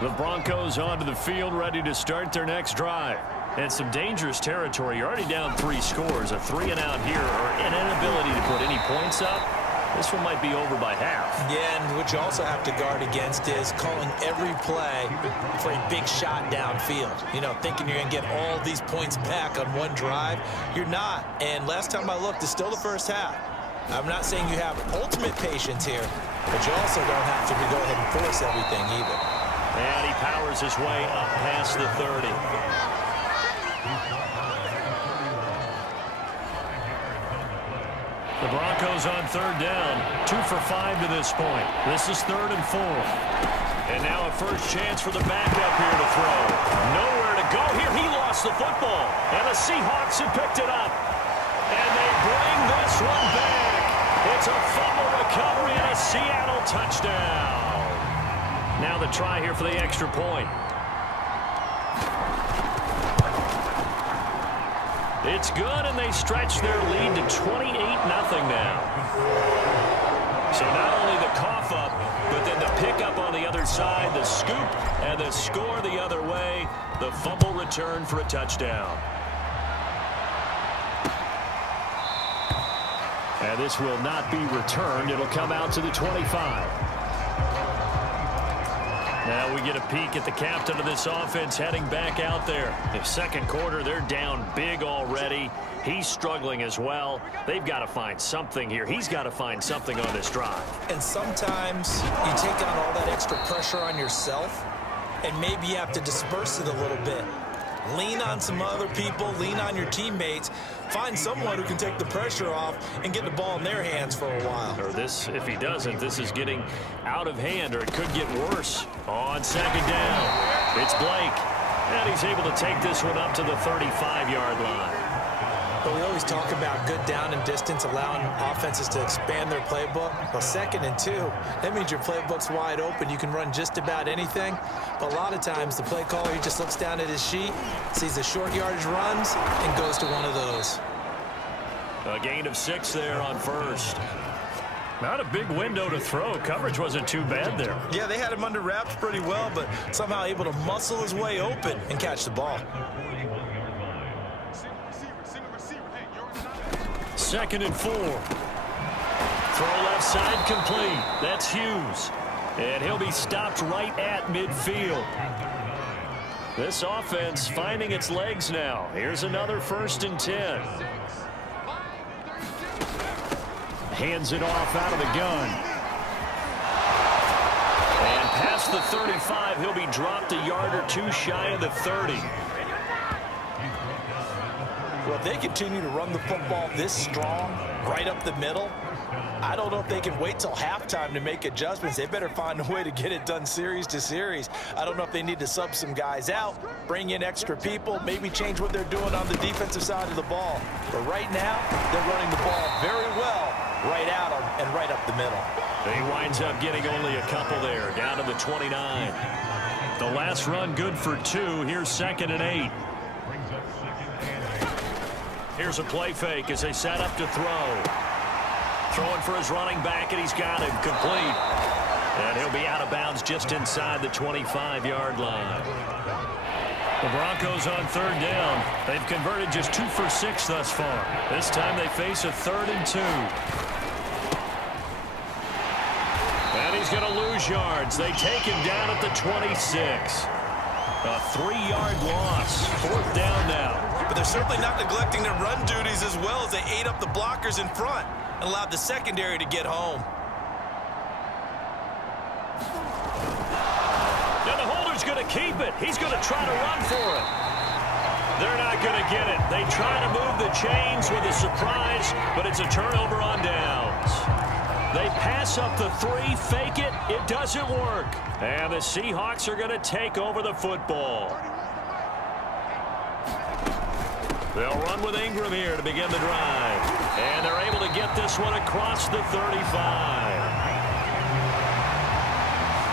The Broncos onto the field, ready to start their next drive. And some dangerous territory. You're already down 3 scores. A 3-and-out here, or an inability to put any points up. This one might be over by half. Yeah, and what you also have to guard against is calling every play for a big shot downfield. You know, thinking you're going to get all these points back on one drive. You're not. And last time I looked, it's still the first half. I'm not saying you have ultimate patience here, but you also don't have to go ahead and force everything either. And he powers his way up past the 30. The Broncos on 3rd down. 2 for 5 to this point. This is 3rd and 4. And now a first chance for the backup here to throw. Nowhere to go here. He lost the football. And the Seahawks have picked it up. And they bring this one back. It's a fumble recovery and a Seattle touchdown. Now the try here for the extra point. It's good, and they stretch their lead to 28-0 now. So not only the cough up, but then the pickup on the other side, the scoop, and the score the other way. The fumble return for a touchdown. And this will not be returned. It'll come out to the 25. Now we get a peek at the captain of this offense heading back out there. In second quarter, they're down big already. He's struggling as well. They've got to find something here. He's got to find something on this drive. And sometimes you take on all that extra pressure on yourself, and maybe you have to disperse it a little bit. Lean on some other people, lean on your teammates, find someone who can take the pressure off and get the ball in their hands for a while. Or this, if he doesn't, this is getting out of hand, or it could get worse. On 2nd down, it's Blake. And he's able to take this one up to the 35-yard line. But we always talk about good down and distance, allowing offenses to expand their playbook. Well, 2nd and 2, that means your playbook's wide open. You can run just about anything. But a lot of times, the play caller, he just looks down at his sheet, sees the short yardage runs, and goes to one of those. A gain of 6 there on 1st. Not a big window to throw. Coverage wasn't too bad there. Yeah, they had him under wraps pretty well, but somehow able to muscle his way open and catch the ball. 2nd and 4. Throw left side complete. That's Hughes. And he'll be stopped right at midfield. This offense finding its legs now. Here's another 1st and 10. Hands it off out of the gun. And past the 35, he'll be dropped a yard or 2 shy of the 30. Well, if they continue to run the football this strong, right up the middle, I don't know if they can wait till halftime to make adjustments. They better find a way to get it done series to series. I don't know if they need to sub some guys out, bring in extra people, maybe change what they're doing on the defensive side of the ball. But right now, they're running the ball very well right at them and right up the middle. He winds up getting only a couple there, down to the 29. The last run good for 2. Here's 2nd and 8. Here's a play fake as they set up to throw. Throwing for his running back, and he's got him complete. And he'll be out of bounds just inside the 25-yard line. The Broncos on 3rd down. They've converted just 2 for 6 thus far. This time they face a 3rd and 2. And he's going to lose yards. They take him down at the 26. A 3-yard loss. 4th down now. But they're certainly not neglecting their run duties as well as they ate up the blockers in front and allowed the secondary to get home. Now the holder's going to keep it. He's going to try to run for it. They're not going to get it. They try to move the chains with a surprise, but it's a turnover on downs. They pass up the 3, fake it. It doesn't work. And the Seahawks are going to take over the football. They'll run with Ingram here to begin the drive. And they're able to get this one across the 35.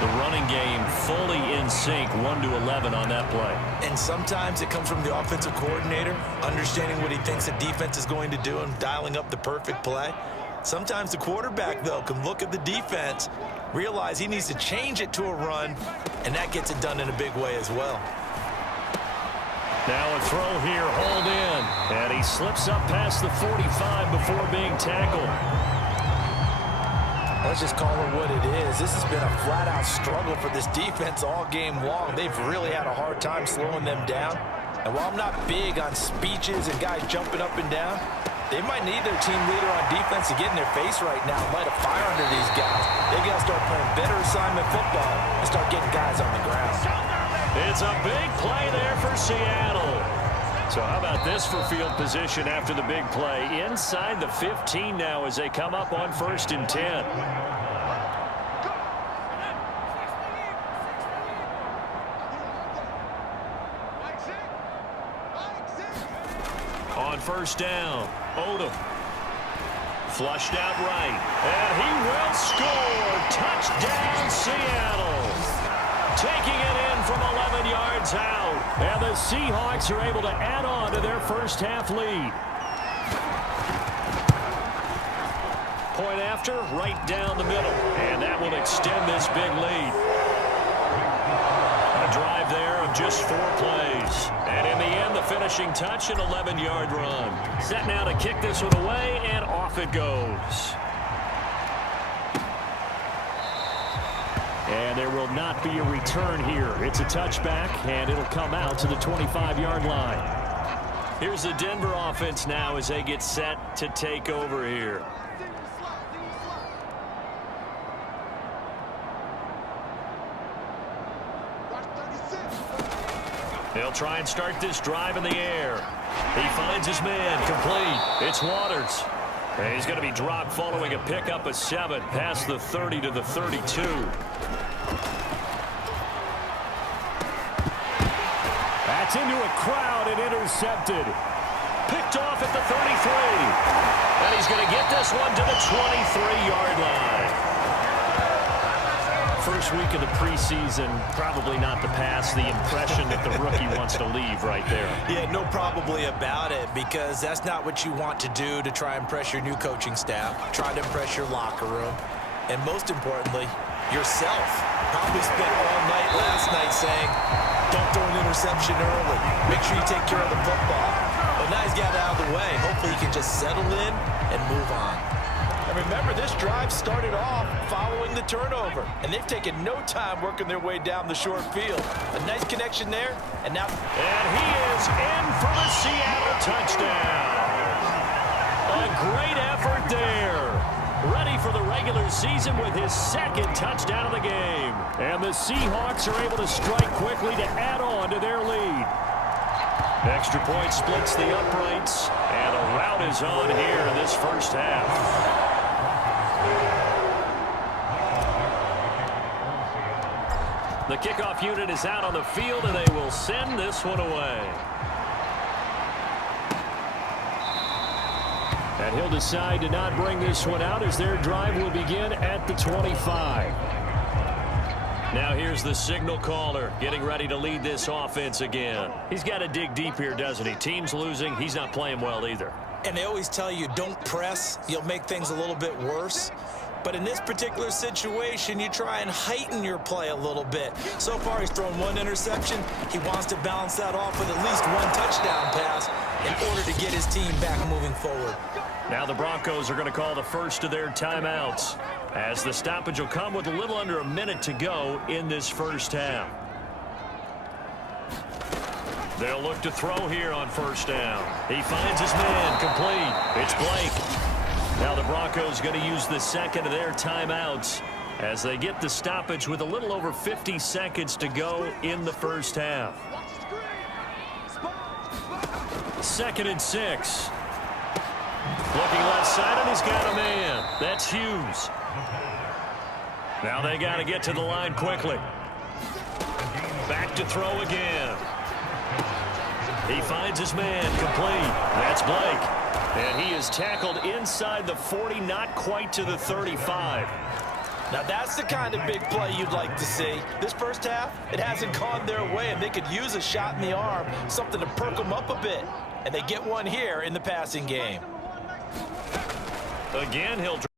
The running game fully in sync, 1-11 on that play. And sometimes it comes from the offensive coordinator, understanding what he thinks the defense is going to do and dialing up the perfect play. Sometimes the quarterback, though, can look at the defense, realize he needs to change it to a run, and that gets it done in a big way as well. Now a throw here, hauled in, and he slips up past the 45 before being tackled. Let's just call it what it is. This has been a flat-out struggle for this defense all game long. They've really had a hard time slowing them down. And while I'm not big on speeches and guys jumping up and down, they might need their team leader on defense to get in their face right now and light a fire under these guys. They've got to start playing better assignment football and start getting guys on the ground. It's a big play there for Seattle. So how about this for field position after the big play? Inside the 15 now as they come up on 1st and 10. On 1st down, Odom. Flushed out right. And he will score. Touchdown, Seattle. Taking it in from 11 yards out. And the Seahawks are able to add on to their first half lead. Point after, right down the middle. And that will extend this big lead. A drive there of just 4 plays. And in the end, the finishing touch, an 11-yard run. Set now to kick this one away, and off it goes. And there will not be a return here. It's a touchback, and it'll come out to the 25-yard line. Here's the Denver offense now as they get set to take over here. They'll try and start this drive in the air. He finds his man, complete. It's Waters. And he's going to be dropped following a pickup of 7 past the 30 to the 32. That's into a crowd and intercepted. Picked off at the 33. And he's going to get this one to the 23-yard line. First week of the preseason, probably not to pass the impression that the rookie wants to leave right there. Yeah, no probably about it, because that's not what you want to do to try and impress your new coaching staff, try to impress your locker room, and most importantly, yourself. Probably spent all night last night saying, don't throw an interception early. Make sure you take care of the football. But now he's got it out of the way. Hopefully he can just settle in and move on. And remember, this drive started off following the turnover, and they've taken no time working their way down the short field. A nice connection there, and now... And he is in for the Seattle touchdown. A great effort there. Ready for the regular season with his 2nd touchdown of the game. And the Seahawks are able to strike quickly to add on to their lead. Extra point splits the uprights, and a rout is on here in this first half. The kickoff unit is out on the field, and they will send this one away. And he'll decide to not bring this one out as their drive will begin at the 25. Now here's the signal caller getting ready to lead this offense again. He's got to dig deep here, doesn't he? Team's losing. He's not playing well either. And they always tell you, don't press. You'll make things a little bit worse. But in this particular situation, you try and heighten your play a little bit. So far, he's thrown 1 interception. He wants to balance that off with at least 1 touchdown pass in order to get his team back moving forward. Now the Broncos are going to call the first of their timeouts, as the stoppage will come with a little under a minute to go in this first half. They'll look to throw here on 1st down. He finds his man, complete. It's Blake. Now the Broncos going to use the 2nd of their timeouts as they get the stoppage with a little over 50 seconds to go in the first half. 2nd and 6. Looking left side, and he's got a man. That's Hughes. Now they got to get to the line quickly. Back to throw again. He finds his man, complete. That's Blake. And he is tackled inside the 40, not quite to the 35. Now that's the kind of big play you'd like to see. This first half, it hasn't gone their way, and they could use a shot in the arm, something to perk them up a bit. And they get one here in the passing game. Again, he'll